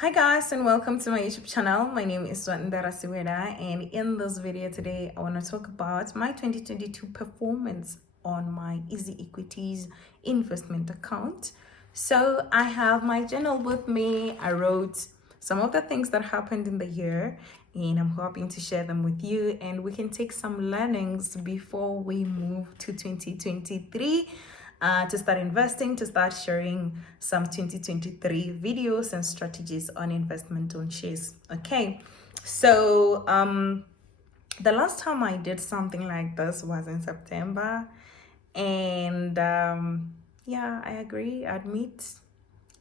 Hi guys, and welcome to my YouTube channel. My name is Zwanndanaba, and in this video today I want to talk about my 2022 performance on my EasyEquities investment account. So I have my journal with me. I wrote some of the things that happened in the year, and I'm hoping to share them with you, and we can take some learnings before we move to 2023. To start investing, to start sharing some 2023 videos and strategies on investment on shares. Okay, so the last time I did something like this was in September, and yeah, I agree, I admit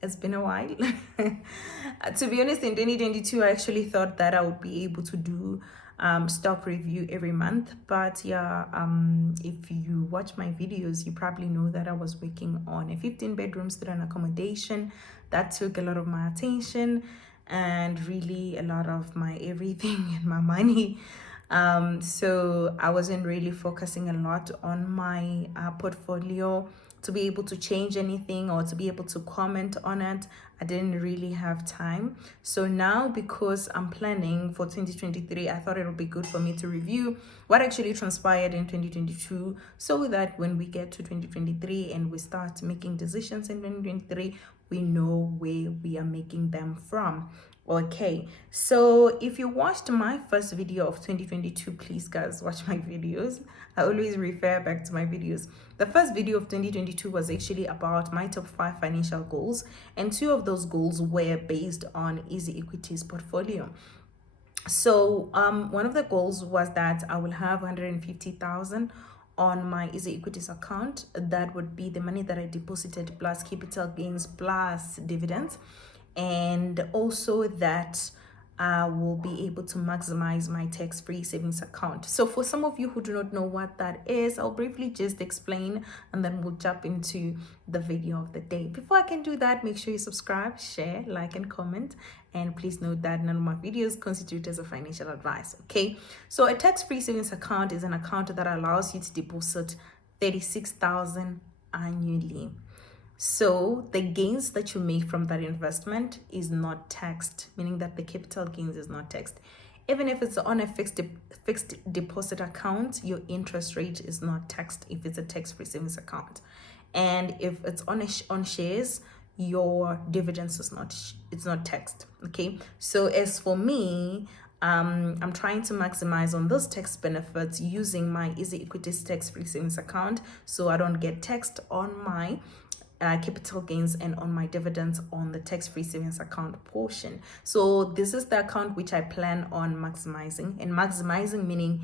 it's been a while. To be honest, in 2022 I actually thought that I would be able to do stock review every month, but yeah, if you watch my videos you probably know that I was working on a 15-bedroom student accommodation that took a lot of my attention and really a lot of my everything and my money. So I wasn't really focusing a lot on my portfolio to be able to change anything or to be able to comment on it. I didn't really have time. So now, because I'm planning for 2023, I thought it would be good for me to review what actually transpired in 2022, so that when we get to 2023 and we start making decisions in 2023, we know where we are making them from. Okay, so if you watched my first video of 2022, please guys watch my videos. I always refer back to my videos. The first video of 2022 was actually about my top 5 financial goals, and 2 of those goals were based on EasyEquities portfolio. So one of the goals was that I will have 150,000 on my EasyEquities account. That would be the money that I deposited plus capital gains plus dividends, and also that I will be able to maximize my tax-free savings account. So for some of you who do not know what that is, I'll briefly just explain and then we'll jump into the video of the day. Before I can do that, make sure you subscribe, share, like, and comment. And please note that none of my videos constitute as a financial advice, okay? So a tax-free savings account is an account that allows you to deposit 36,000 annually. So the gains that you make from that investment is not taxed, meaning that the capital gains is not taxed. Even if it's on a fixed deposit account, your interest rate is not taxed if it's a tax-free savings account. And if it's on shares, your dividends is not taxed. Okay, so as for me, I'm trying to maximize on those tax benefits using my EasyEquities tax-free savings account, so I don't get taxed on my capital gains and on my dividends on the tax-free savings account portion. So this is the account which I plan on maximizing, and maximizing meaning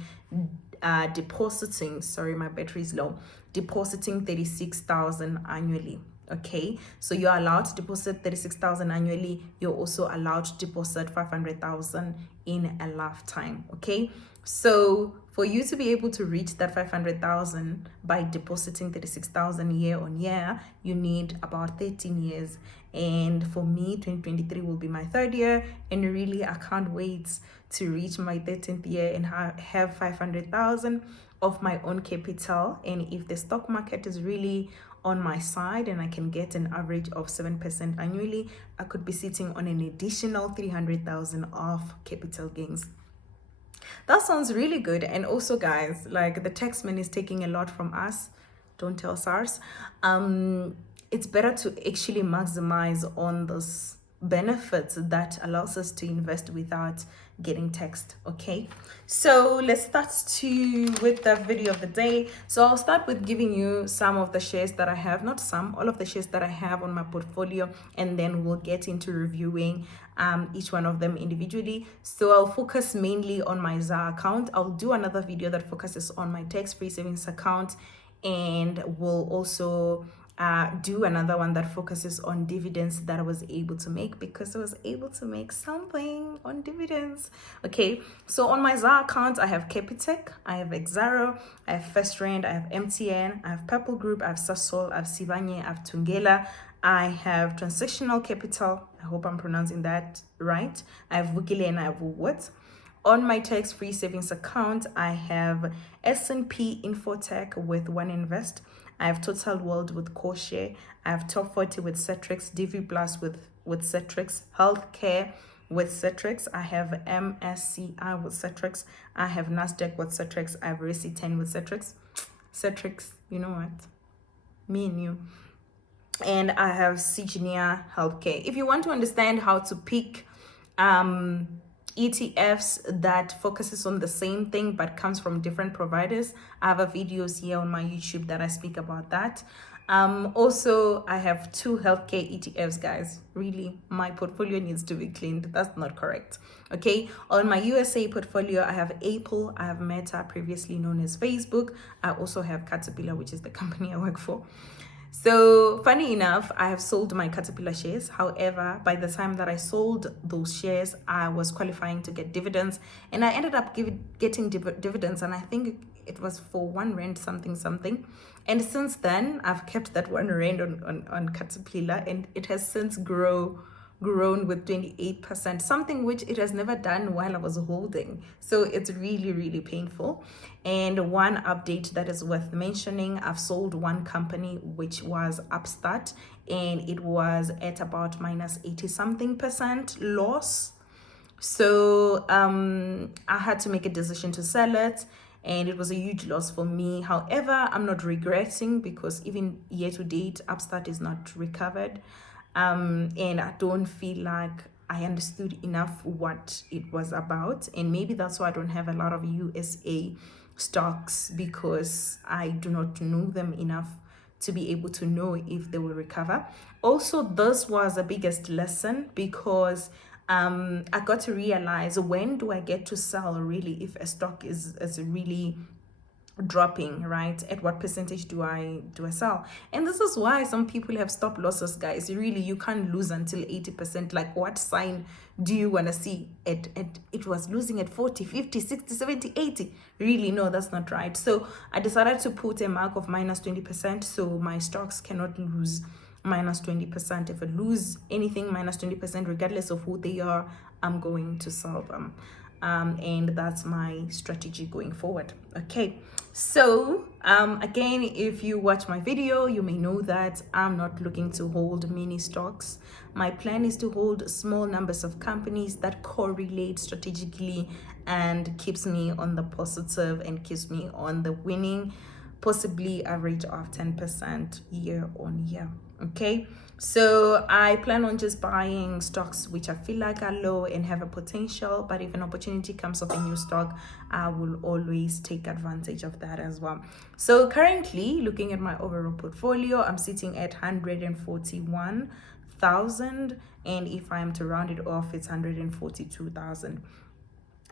depositing, sorry, my battery is low, depositing 36,000 annually. Okay, so you're allowed to deposit 36,000 annually. You're also allowed to deposit 500,000 in a lifetime. Okay, so for you to be able to reach that 500,000 by depositing 36,000 year on year, you need about 13 years. And for me, 2023 will be my 3rd year, and really I can't wait to reach my 13th year and have 500,000 of my own capital. And if the stock market is really on my side and I can get an average of 7% annually, I could be sitting on an additional 300,000 of capital gains. That sounds really good. And also guys, like, the taxman is taking a lot from us. Don't tell SARS. It's better to actually maximize on this benefits that allows us to invest without getting taxed. Okay, so let's start with the video of the day. So I'll start with giving you some of the shares that I have, not some, all of the shares that I have on my portfolio, and then we'll get into reviewing each one of them individually. So I'll focus mainly on my ZA account. I'll do another video that focuses on my tax-free savings account, and we'll also do another one that focuses on dividends that I was able to make, because I was able to make something on dividends. Okay, so on my ZA account, I have Capitec, I have Exaro, I have First Rand, I have MTN, I have Purple Group, I have Sasol, I have Sibanye, I have Tungela, I have Transactional Capital, I hope I'm pronouncing that right, I have Vukile, and I have Woolworths. On my tax-free savings account, I have S&P Infotech with One Invest. I have Total World with CoreShare. I have Top 40 with Cetrix, DV Plus with with Citrix, healthcare with Citrix. I have MSCI with Citrix. I have Nasdaq with Citrix. I have RISI 10 with Citrix. Citrix, you know what? Me and you. And I have Signia Healthcare. If you want to understand how to pick ETFs that focuses on the same thing but comes from different providers, I have a videos here on my YouTube that I speak about that. Also, I have 2 healthcare ETFs, guys. Really, my portfolio needs to be cleaned. That's not correct. Okay, on my USA portfolio, I have Apple, I have Meta, previously known as Facebook. I also have Caterpillar, which is the company I work for. So funny enough, I have sold my Caterpillar shares. However, by the time that I sold those shares, I was qualifying to get dividends, and I ended up getting dividends, and I think it was for 1 rand something. And since then, I've kept that 1 rand on Caterpillar, and it has since grown with 28%, something which it has never done while I was holding. So it's really painful. And one update that is worth mentioning, I've sold one company, which was Upstart, and it was at about minus 80 something percent loss. So I had to make a decision to sell it, and it was a huge loss for me. However, I'm not regretting, because even year to date, Upstart is not recovered. And I don't feel like I understood enough what it was about, and maybe that's why I don't have a lot of USA stocks, because I do not know them enough to be able to know if they will recover. Also, this was the biggest lesson, because I got to realize, when do I get to sell really if a stock is really dropping, right? At what percentage do I sell? And this is why some people have stop losses, guys. Really, you can't lose until 80%. Like, what sign do you want to see? It was losing at 40, 50, 60, 70, 80. Really, no, that's not right. So I decided to put a mark of minus 20%, so my stocks cannot lose minus 20%. If I lose anything minus 20%, regardless of who they are, I'm going to sell them. And that's my strategy going forward. Okay, so again, if you watch my video, you may know that I'm not looking to hold many stocks. My plan is to hold small numbers of companies that correlate strategically and keeps me on the positive and keeps me on the winning, possibly average of 10% year on year. Okay, so I plan on just buying stocks which I feel like are low and have a potential, but if an opportunity comes of a new stock, I will always take advantage of that as well. So currently, looking at my overall portfolio, I'm sitting at 141,000, and if I am to round it off, it's 142,000.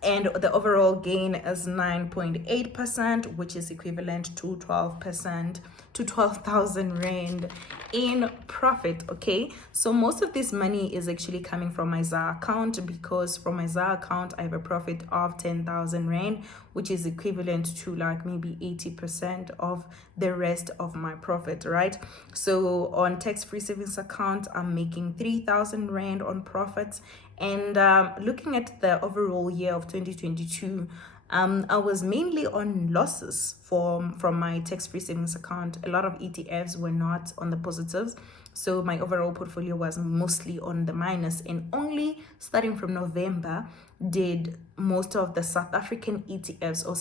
And the overall gain is 9.8%, which is equivalent to 12% to 12,000 rand in profit. Okay, so most of this money is actually coming from my ZA account, because from my ZA account I have a profit of 10,000 rand, which is equivalent to like maybe 80% of the rest of my profit, right? So on tax-free savings account, I'm making 3,000 rand on profits. And looking at the overall year of 2022, I was mainly on losses from my tax-free savings account. A lot of ETFs were not on the positives, so my overall portfolio was mostly on the minus. And only starting from November did most of the South African ETFs or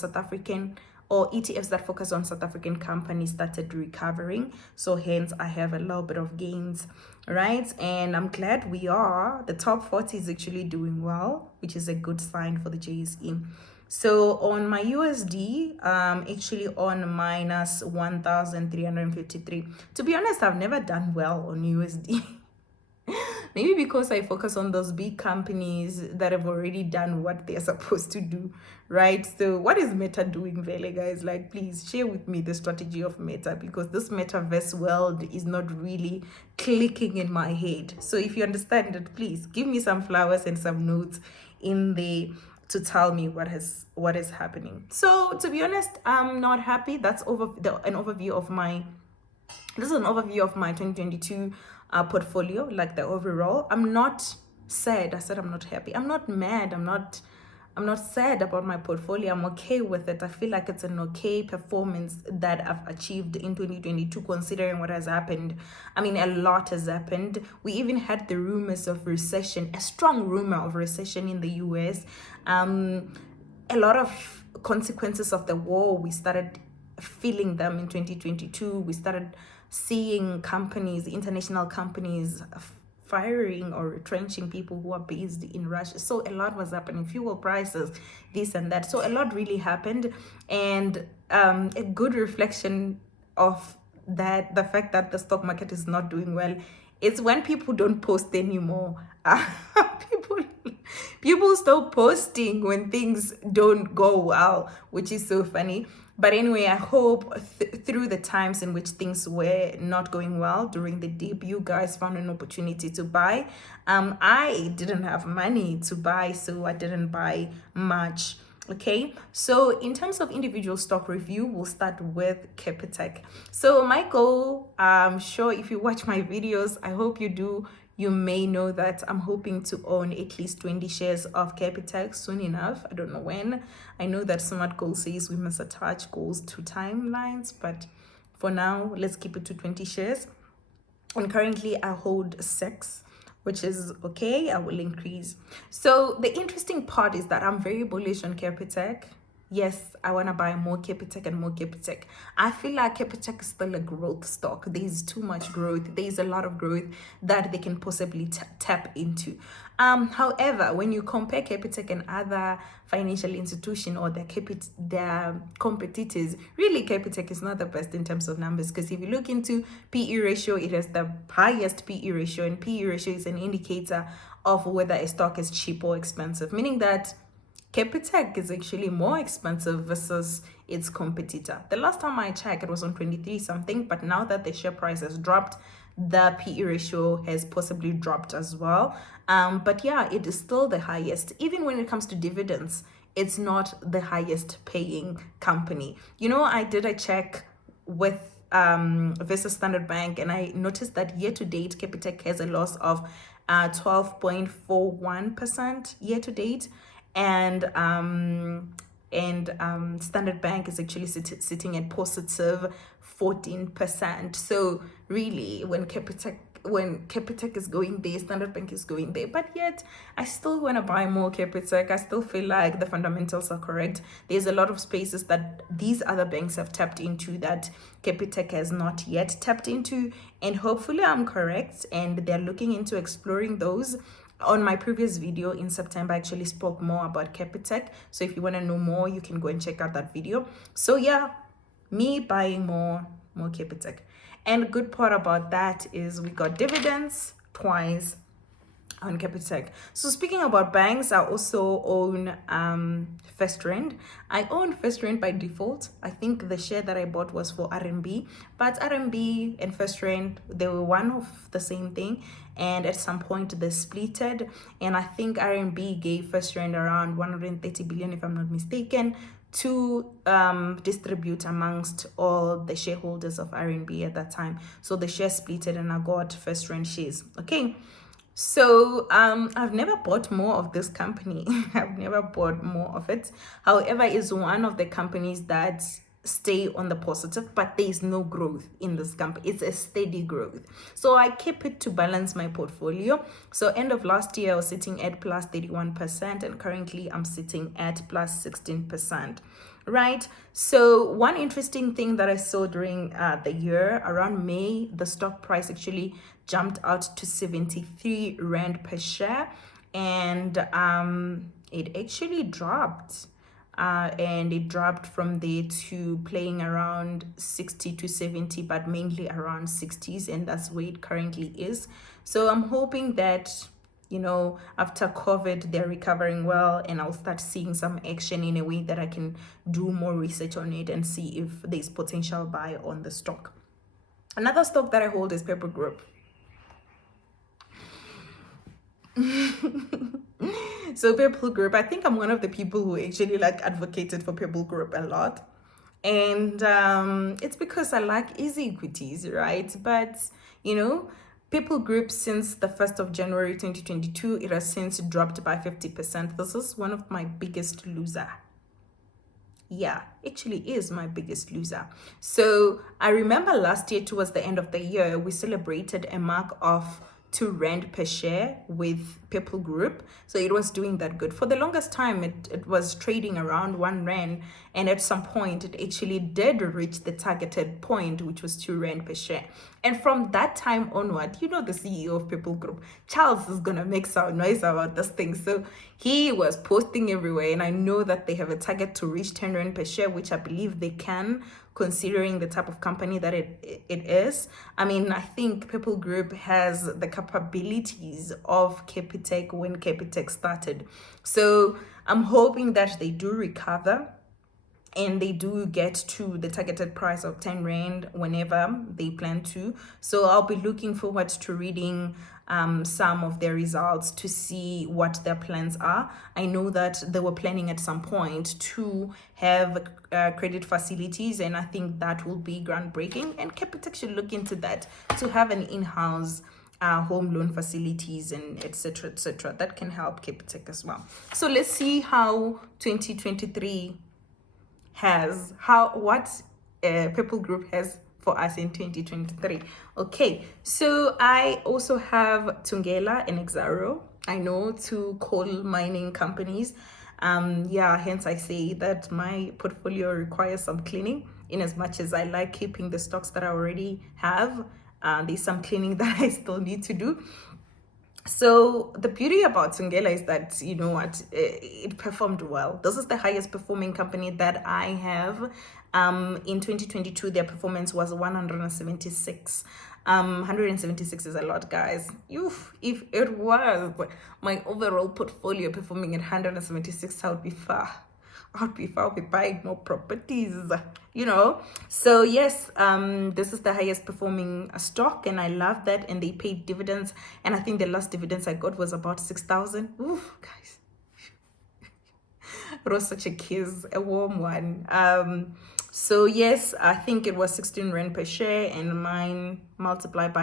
ETFs that focus on South African companies started recovering. So hence I have a little bit of gains, right? And I'm glad the top 40 is actually doing well, which is a good sign for the JSE. So on my USD, actually on minus 1,353. To be honest, I've never done well on USD. Maybe because I focus on those big companies that have already done what they're supposed to do, right? So what is Meta doing, Vele, guys? Like, please share with me the strategy of Meta, because this metaverse world is not really clicking in my head. So if you understand it, please give me some flowers and some notes in the to tell me what is happening. So to be honest, I'm not happy. That's an overview of my 2022 portfolio, like the overall. I'm not sad. I said I'm not happy. I'm not mad. I'm not I'm not sad about my portfolio. I'm okay with it. I feel like it's an okay performance that I've achieved in 2022, considering what has happened. I mean, a lot has happened. We even had the rumors of recession, a strong rumor of recession in the US. A lot of consequences of the war, we started feeling them in 2022. We started seeing companies, international companies, firing or retrenching people who are based in Russia. So a lot was happening, fuel prices, this and that. So a lot really happened. And a good reflection of that, the fact that the stock market is not doing well, it's when people don't post anymore. people people stop posting when things don't go well, which is so funny. But anyway, I hope through the times in which things were not going well during the dip, you guys found an opportunity to buy. I didn't have money to buy, so I didn't buy much. Okay, so in terms of individual stock review, we'll start with Capitec. So my goal, I'm sure if you watch my videos, I hope you do, you may know that I'm hoping to own at least 20 shares of Capitec soon enough. I don't know when. I know that Smart Goal says we must attach goals to timelines, but for now, let's keep it to 20 shares. And currently I hold 6, which is okay. I will increase. So the interesting part is that I'm very bullish on Capitec. Yes, I want to buy more Capitec and more Capitec. I feel like Capitec is still a growth stock. There's too much growth. There's a lot of growth that they can possibly tap into. However, when you compare Capitec and other financial institution or their competitors, really Capitec is not the best in terms of numbers, because if you look into PE ratio, it has the highest PE ratio, and PE ratio is an indicator of whether a stock is cheap or expensive, meaning that Capitec is actually more expensive versus its competitor. The last time I checked, it was on 23 something, but now that the share price has dropped, the PE ratio has possibly dropped as well. But yeah, it is still the highest. Even when it comes to dividends, it's not the highest paying company. You know, I did a check with versus Standard Bank, and I noticed that year to date, Capitec has a loss of 12.41% year to date. And Standard Bank is actually sitting at positive 14%. So really, when Capitec is going there, Standard Bank is going there. But yet, I still want to buy more Capitec. I still feel like the fundamentals are correct. There's a lot of spaces that these other banks have tapped into that Capitec has not yet tapped into. And hopefully I'm correct, and they're looking into exploring those. On my previous video in September, I actually spoke more about Capitec. So if you want to know more, you can go and check out that video. So yeah, me buying more Capitec. And good part about that is we got dividends twice on Capitec. So speaking about banks, I also own FirstRand. I own FirstRand by default. I think the share that I bought was for RMB, but RMB and FirstRand, they were one of the same thing, and at some point they splitted, and I think RMB gave FirstRand around 130 billion, if I'm not mistaken, to distribute amongst all the shareholders of RMB at that time. So the share splitted and I got FirstRand shares. Okay. So I've never bought more of this company. I've never bought more of it. However, it's one of the companies that stay on the positive, but there is no growth in this company. It's a steady growth. So I keep it to balance my portfolio. So end of last year, I was sitting at plus 31%, and currently I'm sitting at plus 16%. Right. So one interesting thing that I saw during the year, around May, the stock price actually jumped out to 73 Rand per share, and it actually dropped. And it dropped from there to playing around 60 to 70, but mainly around 60s, and that's where it currently is. So I'm hoping that, you know, after COVID, they're recovering well, and I'll start seeing some action in a way that I can do more research on it and see if there's potential buy on the stock. Another stock that I hold is Pepper Group. So Purple Group, I think I'm one of the people who actually like advocated for Purple Group a lot, and it's because I like EasyEquities, right? But you know, People Group, since the 1st of January 2022, it has since dropped by 50%. This is one of my biggest loser. Yeah, actually is my biggest loser. So I remember last year towards the end of the year, we celebrated a mark of 2 rand per share with People Group. So it was doing that good. For the longest time, it was trading around 1 rand. And at some point, it actually did reach the targeted point, which was 2 rand per share. And from that time onward, you know, the CEO of People Group, Charles, is going to make some noise about this thing. So he was posting everywhere. And I know that they have a target to reach 10 rand per share, which I believe they can, considering the type of company that it is. I mean, I think People Group has the capabilities of Capitec when Capitec started. So I'm hoping that they do recover and they do get to the targeted price of 10 rand whenever they plan to. So I'll be looking forward to reading some of their results to see what their plans are. I know that they were planning at some point to have credit facilities, and I think that will be groundbreaking, and Capitec should look into that, to have an in-house home loan facilities and etc. That can help Capitec as well. So let's see how 2023 has, what People Group has for us in 2023. Okay, so I also have Thungela and Exxaro. I know, 2 coal mining companies. Yeah, hence I say that my portfolio requires some cleaning. In as much as I like keeping the stocks that I already have, there's some cleaning that I still need to do. So the beauty about Thungela is that, you know what, it performed well. This is the highest performing company that I have. In 2022, their performance was 176. 176 is a lot, guys. If it was my overall portfolio performing at 176, I would be far. I'll be buying more properties, you know. So yes, this is the highest performing stock, and I love that. And they paid dividends, and I think the last dividends I got was about 6,000. Oof, guys, it was such a kiss, a warm one. So yes, I think it was 16 rand per share, and mine multiplied by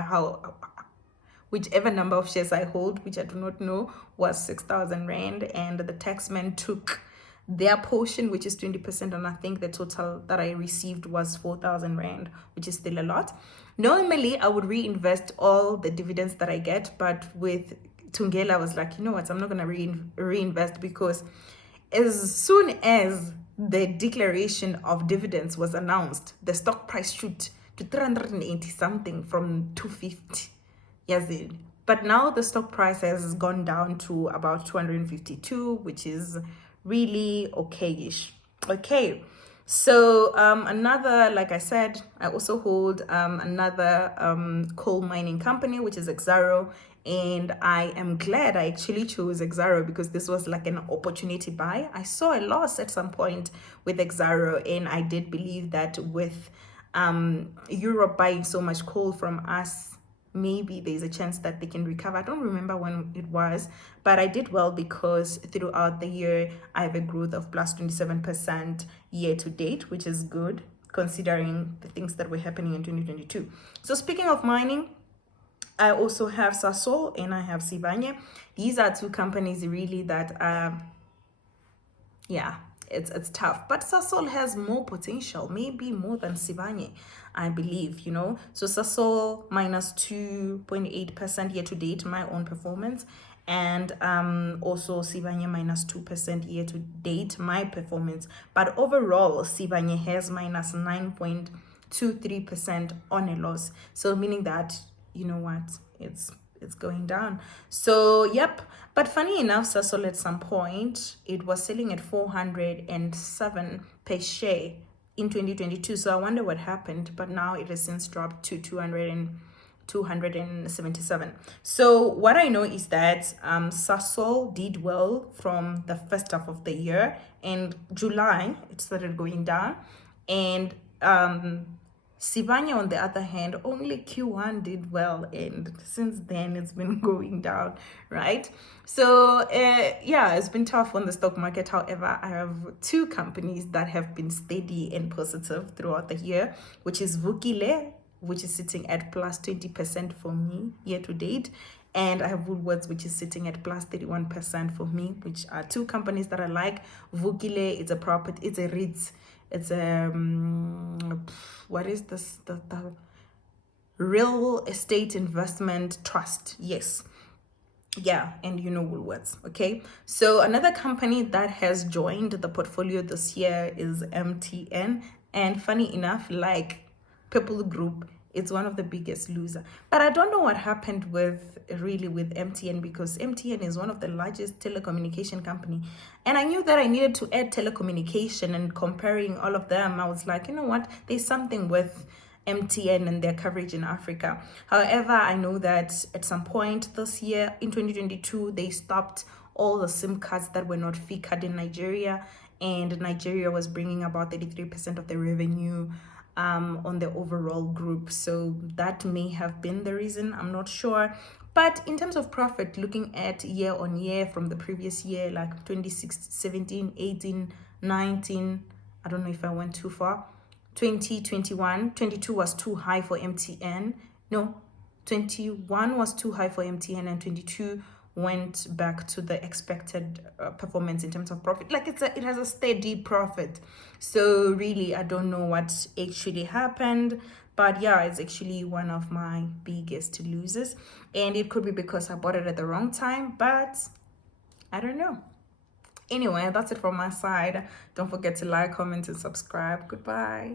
whichever number of shares I hold, which I do not know, was 6,000 rand, and the taxman took their portion, which is 20%, and I think the total that I received was 4,000 rand, which is still a lot. Normally, I would reinvest all the dividends that I get, but with Thungela, I was like, you know what, I'm not going to reinvest, because as soon as the declaration of dividends was announced, the stock price shoot to 380 something from 250. Yes, but now the stock price has gone down to about 252, which is really okay-ish. Okay, so another, like I said, I also hold another coal mining company, which is Exxaro, and I am glad I actually chose Exxaro, because this was like an opportunity buy. I saw a loss at some point with Exxaro, and I did believe that with Europe buying so much coal from us, maybe there's a chance that they can recover. I don't remember when it was, but I did well, because throughout the year I have a growth of plus 27% year to date, which is good considering the things that were happening in 2022. So speaking of mining, I also have Sasol and I have Sibanye. These are 2 companies really that yeah, it's tough, but Sasol has more potential, maybe more than Sibanye, I believe, you know. So Sasol minus 2.8% year to date, my own performance, and also Sibanye minus 2% year to date, my performance. But overall, Sibanye has minus 9.23% on a loss. So meaning that, you know what, it's going down. So yep, but funny enough, Sasol at some point it was selling at 407 per share in 2022. So I wonder what happened, but now it has since dropped to 277. So what I know is that Sasol did well from the first half of the year, and July it started going down, and Sibanye, on the other hand, only Q1 did well, and since then it's been going down, right? So yeah, it's been tough on the stock market. However, I have 2 companies that have been steady and positive throughout the year, which is Vukile which is sitting at plus 20% for me year to date. And I have Woolworths, which is sitting at plus 31% for me, which are two companies that I like. Vukile, it's a property, it's a REITs, it's a, what is this? The real estate investment trust. Yes. Yeah, and you know Woolworths. Okay, so another company that has joined the portfolio this year is MTN, and funny enough, like People Group, it's one of the biggest loser. But I don't know what happened with MTN, because MTN is one of the largest telecommunication company, and I knew that I needed to add telecommunication. And comparing all of them, I was like, you know what, there's something with MTN and their coverage in Africa. However, I know that at some point this year, in 2022, they stopped all the SIM cards that were not fee card in Nigeria, and Nigeria was bringing about 33% of the revenue on the overall group. So that may have been the reason, I'm not sure. But in terms of profit, looking at year on year from the previous year, like 26, 17, 18, 19, I don't know if I went too far. 2021, 22 was too high for MTN. No, 21 was too high for MTN, and 22 went back to the expected performance in terms of profit. Like it has a steady profit. So really, I don't know what actually happened, but yeah, it's actually one of my biggest losers, and it could be because I bought it at the wrong time, but I don't know. Anyway, that's it from my side. Don't forget to like, comment, and subscribe. Goodbye.